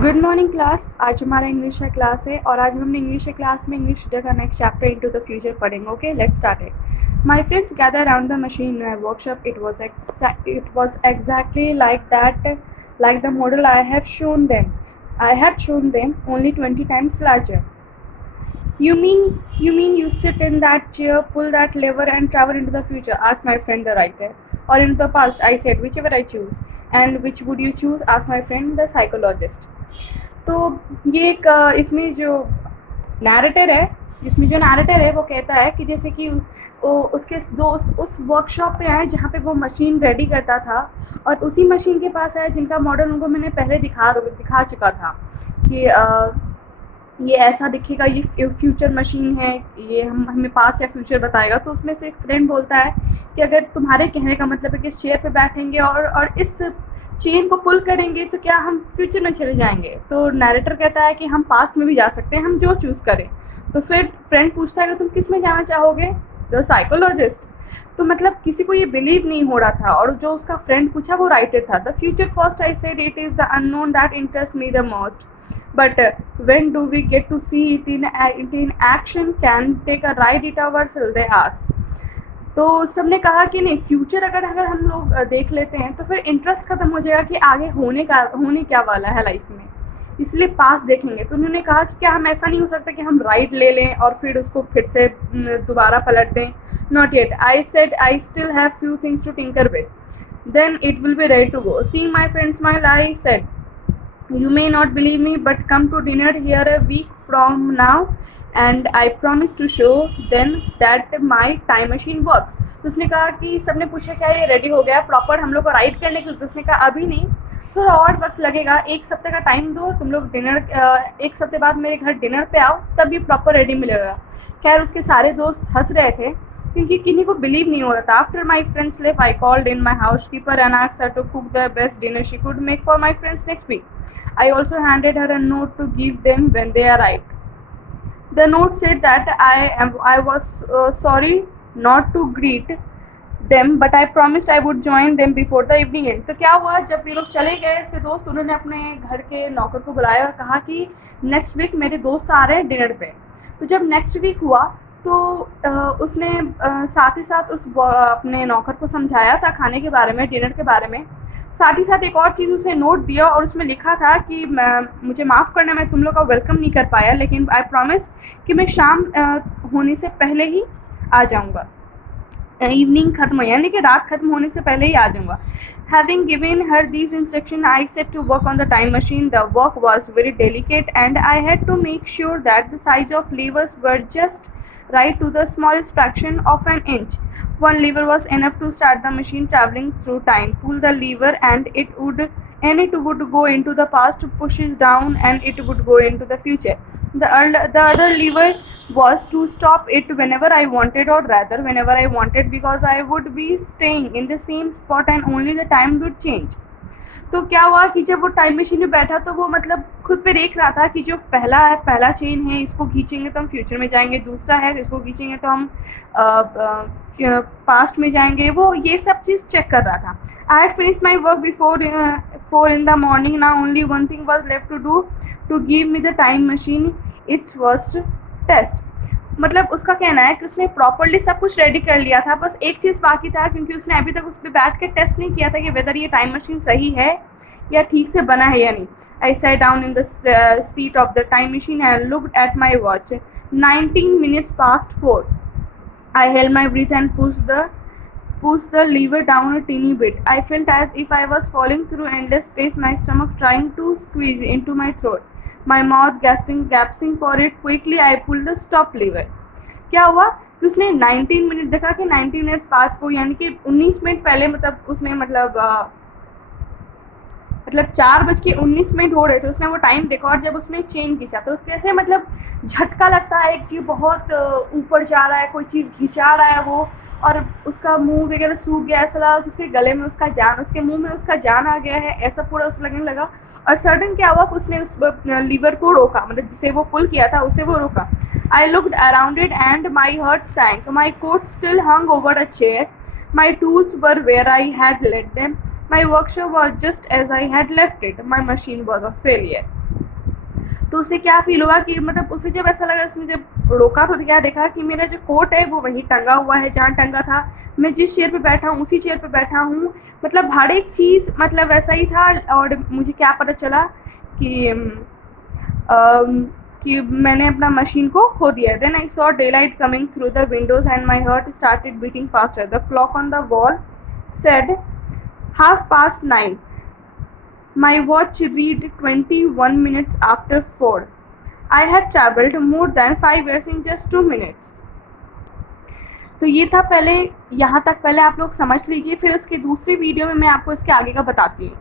Good morning class. आज हमारा English का क्लास है और आज हमने इंग्लिश के क्लास में इंग्लिश का next chapter into the future पढ़ेंगे। Okay, let's start it. My friends gather around the machine in my workshop. It was exactly like that, like the model I have shown them. I had shown them, only 20 times larger. You mean you sit in that chair, pull that lever and travel into the future? Asked my friend the writer. Or into the past? I said, whichever I choose. And which would you choose? Asked my friend the psychologist. तो ये एक इसमें जो narrator है वो कहता है कि जैसे कि वो उसके दोस्त उस वर्कशॉप पे आए जहाँ पे वो मशीन रेडी करता था, और उसी मशीन के पास आए जिनका मॉडल उनको मैंने पहले दिखा चुका था कि ये ऐसा दिखेगा, ये फ्यूचर मशीन है, ये हमें पास्ट या फ्यूचर बताएगा। तो उसमें से एक फ्रेंड बोलता है कि अगर तुम्हारे कहने का मतलब है कि इस चेयर पे बैठेंगे और इस चेन को पुल करेंगे तो क्या हम फ्यूचर में चले जाएंगे? तो नैरेटर कहता है कि हम पास्ट में भी जा सकते हैं, हम जो चूज़ करें। तो फिर फ्रेंड पूछता है कि तुम किस में जाना चाहोगे? The psychologist. तो मतलब किसी को ये बिलीव नहीं हो रहा था, और जो उसका फ्रेंड पूछा वो राइटर था। The future first I said, it is the unknown that interest me the most, but when do we get to see it in action? Can take a ride it ourselves? They asked. तो सबने कहा कि नहीं, future अगर हम लोग देख लेते हैं तो फिर इंटरेस्ट खत्म हो जाएगा कि आगे होने क्या वाला है लाइफ में, इसलिए पास देखेंगे। तो उन्होंने कहा कि क्या हम ऐसा नहीं हो सकता कि हम राइड ले लें और फिर उसको फिर से दोबारा पलट दें? Not yet, I said, I still have few things to tinker with, then it will be ready to go. Seeing my friend smile, I said, you may not believe me, but come to dinner here a week from now and I promise to show then that my time machine works. तो उसने कहा कि सबने पूछा क्या ये ready हो गया प्रॉपर हम लोग को राइड करने के लिए? तो उसने कहा अभी नहीं, थोड़ा और वक्त लगेगा, एक हफ्ते का टाइम दो, तुम लोग एक हफ्ते बाद मेरे घर डिनर पे आओ, तब ये प्रॉपर रेडी मिलेगा। खैर उसके सारे दोस्त हंस रहे थे क्योंकि किन्हीं को बिलीव नहीं हो रहा था। After my friends leave, I called in my housekeeper and asked her to cook the best dinner she could make for my friends next week. I also handed her a note to give them when they arrived. The note said that I was sorry not to greet them, but I promised I would join them before the evening end. तो क्या हुआ, जब ये लोग चले गए इसके दोस्त, उन्होंने अपने घर के नौकर को बुलाया और कहा कि नेक्स्ट वीक मेरे दोस्त आ रहे हैं डिनर पे। तो जब नेक्स्ट वीक हुआ तो उसने साथ ही साथ उस अपने नौकर को समझाया था खाने के बारे में, डिनर के बारे में। साथ ही साथ एक और चीज़ उसे नोट दिया और उसमें लिखा था कि मुझे माफ़ करना, मैं तुम लोग का वेलकम नहीं कर पाया, लेकिन आई प्रॉमिस कि मैं शाम होने से पहले ही आ जाऊँगा, इवनिंग खत्म हो यानी कि रात खत्म होने से पहले ही आ जाऊँगा। Having given her these instructions, I set to work on the time machine. The work was very delicate and I had to make sure that the size of levers were just right to the smallest fraction of an inch. One lever was enough to start the machine traveling through time. Pull the lever and it would go into the past. Push it down and it would go into the future. The other lever was to stop it whenever I wanted, or rather whenever I wanted, because I would be staying in the same spot and only the time would change. तो क्या हुआ कि जब वो time machine में बैठा तो वो मतलब खुद पे देख रहा था कि जो पहला चेन है इसको खींचेंगे तो हम फ्यूचर में जाएंगे, दूसरा है इसको खींचेंगे तो हम पास्ट में जाएंगे, वो ये सब चीज़ चेक कर रहा था। I had finished my work before 4 in the morning. Now only one thing was left to do, to give me the time machine its first test. मतलब उसका कहना है कि उसने प्रॉपरली सब कुछ रेडी कर लिया था, बस एक चीज़ बाकी था, क्योंकि उसने अभी तक उस पर बैठ के टेस्ट नहीं किया था कि वेदर ये टाइम मशीन सही है या ठीक से बना है या नहीं। I sat down in the seat of the time machine and looked at my watch. 19 minutes past 4. I held my breath and pushed the lever down a teeny bit. I felt as if I was falling through endless space, my stomach trying to squeeze into my throat, my mouth gasping for it. Quickly I pulled the stop lever. क्या हुआ कि उसने 19 minute देखा कि 19 minutes past 4 यानी कि 19 minute पहले, मतलब उसने मतलब 4:19 हो रहे थे, उसने वो टाइम देखा और जब उसने चेन खींचा तो कैसे मतलब झटका लगता है, एक चीज़ बहुत ऊपर जा रहा है, कोई चीज़ खिंचा रहा है वो, और उसका मुंह वगैरह सूख गया, ऐसा लगा कि उसके गले में उसका जान, उसके मुंह में उसका जान आ गया है, ऐसा पूरा उसे लगने लगा। और सडन क्या हुआ कि उसने उस लीवर को रोका, मतलब जिसे वो पुल किया था उसे वो रोका। I looked around it and my heart sank. My coat still hung over a chair. My tools were where I had left them. My workshop was just as I had left it. My machine was a failure. तो उसे क्या feel हुआ कि मतलब उसे जब ऐसा लगा, उसने जब रोका तो क्या देखा कि मेरा जो कोट है वो वहीं टंगा हुआ है जहाँ टंगा था, मैं जिस चेयर पे बैठा हूँ उसी चेयर पे बैठा हूँ, मतलब हर एक चीज़ मतलब वैसा ही था। और मुझे क्या पता चला कि कि मैंने अपना मशीन को खो दिया है। Then I saw daylight coming through the windows and my heart started beating faster. The clock on the wall said 9:30. My watch read 21 minutes after 4. I had traveled more than 5 years in just 2 minutes. तो ये था पहले, यहाँ तक पहले आप लोग समझ लीजिए, फिर उसके दूसरी वीडियो में मैं आपको इसके आगे का बताती हूँ।